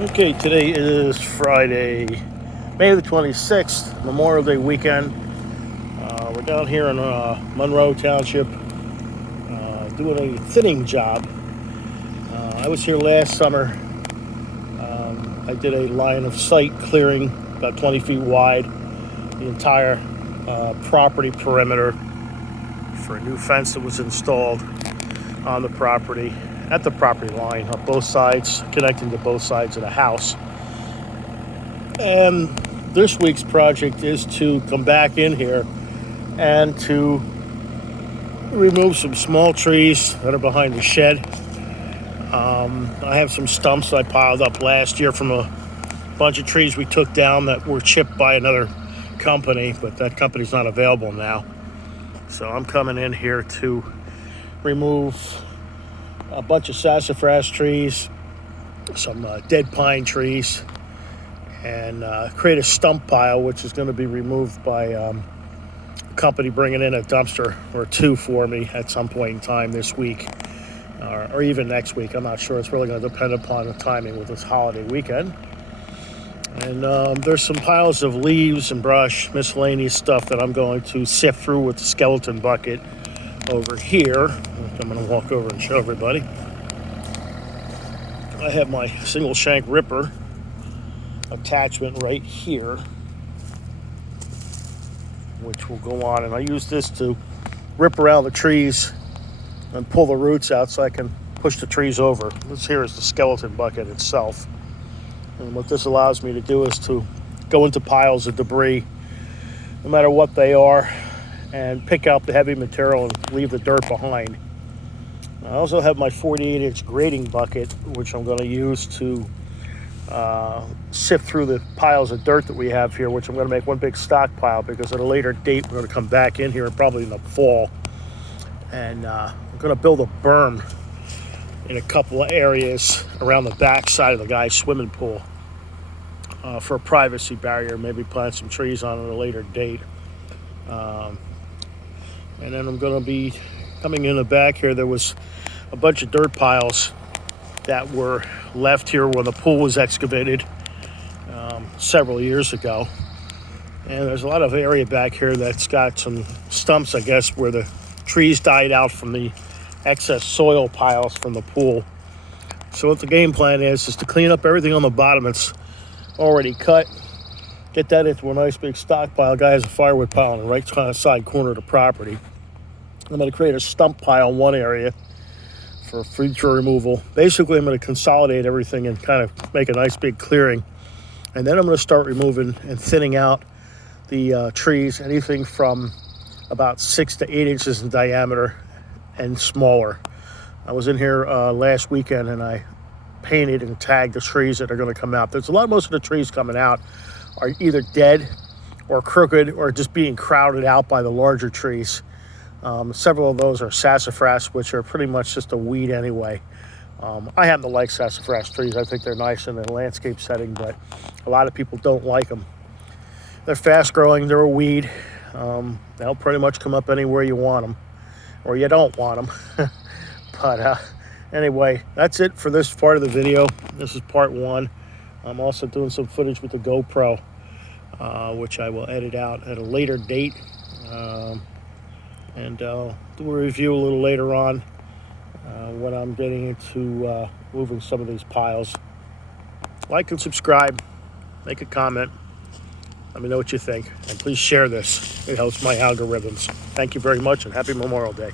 Okay, today is Friday, May the 26th, Memorial Day weekend. We're down here in Monroe Township doing a thinning job. I was here last summer. I did a line of sight clearing about 20 feet wide, the entire property perimeter for a new fence that was installed on the property, at the property line on both sides, connecting to both sides of the house. And this week's project is to come back in here and to remove some small trees that are behind the shed. I have some stumps I piled up last year from a bunch of trees we took down that were chipped by another company, but that company's not available now. So I'm coming in here to remove a bunch of sassafras trees, some dead pine trees, and create a stump pile, which is going to be removed by a company bringing in a dumpster or two for me at some point in time this week, or even next week. I'm not sure. It's really going to depend upon the timing with this holiday weekend. And there's some piles of leaves and brush, miscellaneous stuff that I'm going to sift through with the skeleton bucket over here. I'm going to walk over and show everybody. I have my single shank ripper attachment right here, which will go on, and I use this to rip around the trees and pull the roots out so I can push the trees over. This here is the skeleton bucket itself, and what this allows me to do is to go into piles of debris, no matter what they are, and pick out the heavy material and leave the dirt behind. I also have my 48-inch grading bucket, which I'm going to use to sift through the piles of dirt that we have here, which I'm going to make one big stockpile, because at a later date we're going to come back in here probably in the fall, and I'm going to build a berm in a couple of areas around the back side of the guy's swimming pool for a privacy barrier, maybe plant some trees on at a later date. And then I'm going to be coming in the back here. There was a bunch of dirt piles that were left here when the pool was excavated several years ago. And there's a lot of area back here that's got some stumps, I guess, where the trees died out from the excess soil piles from the pool. So what the game plan is to clean up everything on the bottom that's already cut, get that into a nice big stockpile. Guy has a firewood pile in the right side corner of the property. I'm going to create a stump pile in one area for future removal. Basically, I'm going to consolidate everything and kind of make a nice big clearing. And then I'm going to start removing and thinning out the trees, anything from about 6 to 8 inches in diameter and smaller. I was in here last weekend and I painted and tagged the trees that are going to come out. Most of the trees coming out are either dead or crooked or just being crowded out by the larger trees. Several of those are sassafras, which are pretty much just a weed anyway. I happen to like sassafras trees. I think they're nice in a landscape setting, but a lot of people don't like them. They're fast growing. They're a weed. They'll pretty much come up anywhere you want them, or you don't want them. But anyway, that's it for this part of the video. This is part one. I'm also doing some footage with the GoPro, which I will edit out at a later date. And I'll do a review a little later on when I'm getting into moving some of these piles. Like and subscribe, make a comment, let me know what you think, and please share this. It helps my algorithms. Thank you very much, and happy Memorial Day.